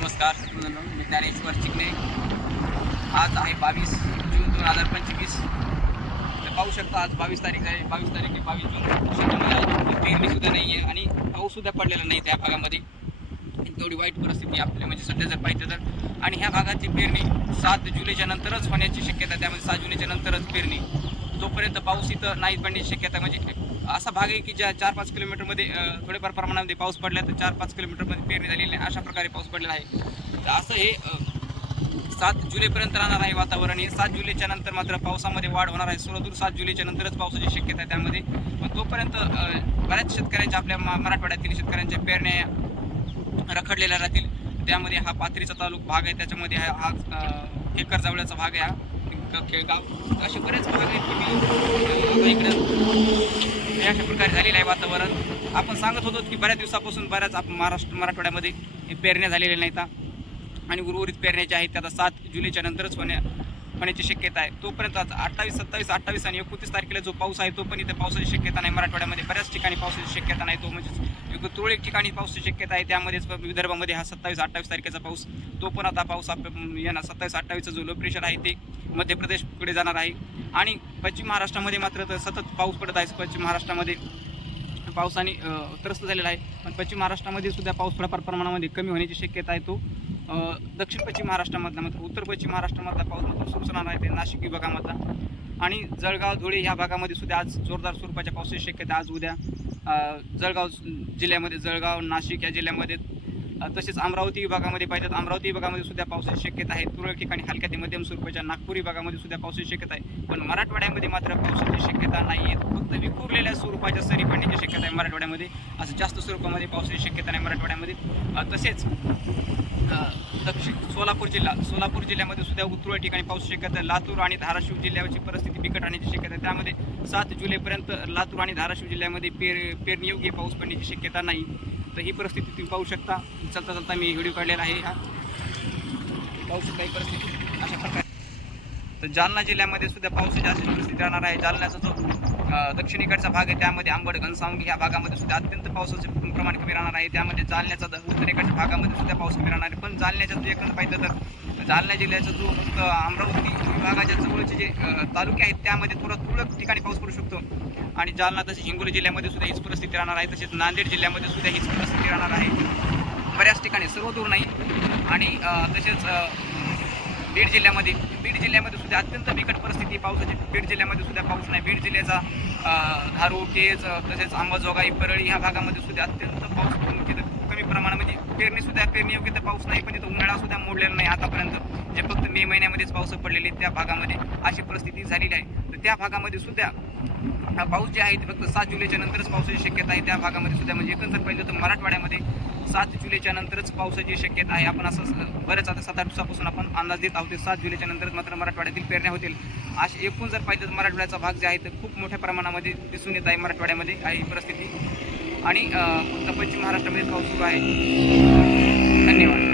नमस्कार मी ज्ञानेश्वर चिकणे आज आहे बावीस जून दोन हजार पंचवीस. तर पाहू शकता आज बावीस तारीख आहे. बावीस तारीख आहे बावीस जून. शेतामध्ये पेरणीसुद्धा नाही आहे आणि पाऊससुद्धा पडलेला नाही त्या भागामध्ये. तेवढी वाईट परिस्थिती आपल्या म्हणजे सध्या जर पाहिजे तर. आणि ह्या भागाची पेरणी सात जुलैच्या नंतरच होण्याची शक्यता त्यामध्ये सात जुलैच्या नंतरच पेरणी. तोपर्यंत पाऊस इथं नाही पडण्याची शक्यता म्हणजे असा भाग आहे की ज्या चार पाच किलोमीटरमध्ये थोड्याफार थोडेफार प्रमाणामध्ये पाऊस पडला तर चार पाच किलोमीटरमध्ये पेरणी झालेली आहे. अशा प्रकारे पाऊस पडलेला आहे. तर असं हे सात जुलैपर्यंत राहणार आहे वातावरण. हे सात जुलैच्या नंतर मात्र पावसामध्ये वाढ होणार आहे. सुरतूर सात जुलैच्या नंतरच पावसाची शक्यता आहे त्यामध्ये. पण तोपर्यंत बऱ्याच शेतकऱ्यांच्या आपल्या मराठवाड्यातील शेतकऱ्यांच्या पेरण्या रखडलेल्या राहतील. त्यामध्ये हा पाथरीचा तालुक भाग आहे. त्याच्यामध्ये हा हा अं, केकर जावळ्याचा भाग आहे हा. खेळगाव असे बरेच भाग आहेत. की मी इकडं हे अशा प्रकारे झालेलं आहे वातावरण. आपण सांगत होतो की बऱ्याच दिवसापासून बऱ्याच आपण महाराष्ट्र मराठवाड्यामध्ये हे पेरण्या झालेल्या नाहीत. आणि उर्वरित पेरण्याचे आहेत त्या आता सात जुलैच्या नंतरच होण्या होण्याची शक्यता आहे. तोपर्यंत अठ्ठावीस सत्तावीस अठ्ठावीस आणि एकोणतीस तारखेला जो पाऊस आहे तो पण इथे पावसाची शक्यता नाही. मराठवाड्यामध्ये बऱ्याच ठिकाणी पावसाची शक्यता नाही. तो म्हणजे एक तुरळक ठिकाणी पावसाची शक्यता आहे. त्यामध्येच विदर्भामध्ये हा सत्तावीस अठ्ठावीस तारखेचा पाऊस तो पण आता पाऊस आप येणार. सत्तावीस अठ्ठावीसचा जो लो प्रेशर आहे ते मध्य प्रदेशकडे जाणार आहे. आणि पश्चिम महाराष्ट्रामध्ये मात्र तर सतत पाऊस पडत आहे. पश्चिम महाराष्ट्रामध्ये पावसाने त्रस्त झालेला आहे. पण पश्चिम महाराष्ट्रामध्ये सुद्धा पाऊस थोड्याफार प्रमाणामध्ये कमी होण्याची शक्यता आहे. तो दक्षिण पश्चिम महाराष्ट्रामधला मात्र उत्तर पश्चिम महाराष्ट्रामधला पाऊस मात्र सुरूच होणार आहे नाशिक विभागामधला. आणि जळगाव धुळे ह्या भागामध्ये सुद्धा आज जोरदार स्वरूपाच्या पावसाची शक्यता आज उद्या जळगाव जिल्ह्यामध्ये जळगाव नाशिक या जिल्ह्यामध्ये तसेच अमरावती विभागामध्ये पाहिजे तर अमरावती विभागामध्ये सुद्धा पावसाची शक्यता आहे. तुरळक ठिकाणी हलक्या ते मध्यम स्वरूपाच्या नागपूर विभागामध्ये सुद्धा पावसाची शक्यता आहे. पण मराठवाड्यामध्ये मात्र पावसाची शक्यता नाही आहे फक्त विखुरलेल्या स्वरूपाच्या सरी पडण्याची शक्यता आहे मराठवाड्यामध्ये. असं जास्त स्वरूपामध्ये पावसाची शक्यता नाही मराठवाड्यामध्ये. तसेच दक्षिण सोलापूर जिल्हा सोलापूर जिल्ह्यामध्ये सुद्धा तुरळक ठिकाणी पाऊस शक्यता आहे लातूर आणि धाराशिव जिल्ह्याची परिस्थिती बिकट राहण्याची शक्यता आहे. त्यामध्ये सात जुलैपर्यंत लातूर आणि धाराशिव जिल्ह्यामध्ये पेर पेरणीयोग्य पाऊस पडण्याची शक्यता नाही. तर ही परिस्थिती तुम्ही पाहू शकता. चलता चलता मी व्हिडिओ काढलेला आहे हा. पाहू शकता ही परिस्थिती. अशा प्रकारे. तर जालना जिल्ह्यामध्ये सुद्धा पावसाची अशी परिस्थिती राहणार आहे. जालन्याचा जो दक्षिणेकडचा भाग आहे त्यामध्ये आंबड घनसावंगी ह्या भागामध्ये सुद्धा अत्यंत पावसाचे प्रमाण कमी राहणार आहे. त्यामध्ये जालन्याचा उत्तरेकडच्या भागामध्ये सुद्धा पाऊस कमी राहणार आहे. पण जालन्याच्या जो एकंदर पाहिलं तर जालना जिल्ह्याचा जो अमरावती विभागाच्या जवळचे जे तालुके आहेत त्यामध्ये थोडा तुरळक ठिकाणी पाऊस पडू शकतो. आणि जालना तसेच हिंगोली जिल्ह्यामध्ये सुद्धा हीच परिस्थिती राहणार आहे. तसेच नांदेड जिल्ह्यामध्ये सुद्धा हीच परिस्थिती राहणार आहे. बऱ्याच ठिकाणी सर्व दूर नाही. आणि तसेच बीड जिल्ह्यामध्ये बीड जिल्ह्यामध्ये सुद्धा अत्यंत बिकट परिस्थिती आहे. पावसाची बीड जिल्ह्यामध्ये सुद्धा पाऊस नाही. बीड जिल्ह्याचा धारू केज तसेच आंबाजोगाई परळी ह्या भागामध्ये सुद्धा अत्यंत पाऊस पडून तिथं कमी प्रमाणामध्ये म्हणजे पेरणी सुद्धा पेरणी योग्य तर पाऊस नाही पण तिथं उन्हाळा सुद्धा मोडलेला नाही आतापर्यंत. जे फक्त मे महिन्यामध्येच पाऊस पडलेले त्या भागामध्ये अशी परिस्थिती झालेली आहे. तर त्या भागामध्ये सुद्धा आता पाऊस जे आहे ते फक्त सात जुलैच्या नंतरच पावसाची शक्यता आहे. त्या भागामध्ये सुद्धा म्हणजे एकंदर पाहिलं तर मराठवाड्यामध्ये सात जुलैच्या नंतरच पावसाची शक्यता आहे. आपण असं बरेच आता सात आठ दिवसापासून आपण अंदाज देत आहोत सात जुलैच्या नंतरच मात्र मराठवाड्यातील पेरण्या होतील. असे एकूण जर पाहिजे तर मराठवाड्याचा भाग जे आहे तर खूप मोठ्या प्रमाणामध्ये दिसून येत आहे. मराठवाड्यामध्ये काही परिस्थिती. आणि उत्तर पश्चिम महाराष्ट्रामध्ये पाऊस सुरू आहे. धन्यवाद.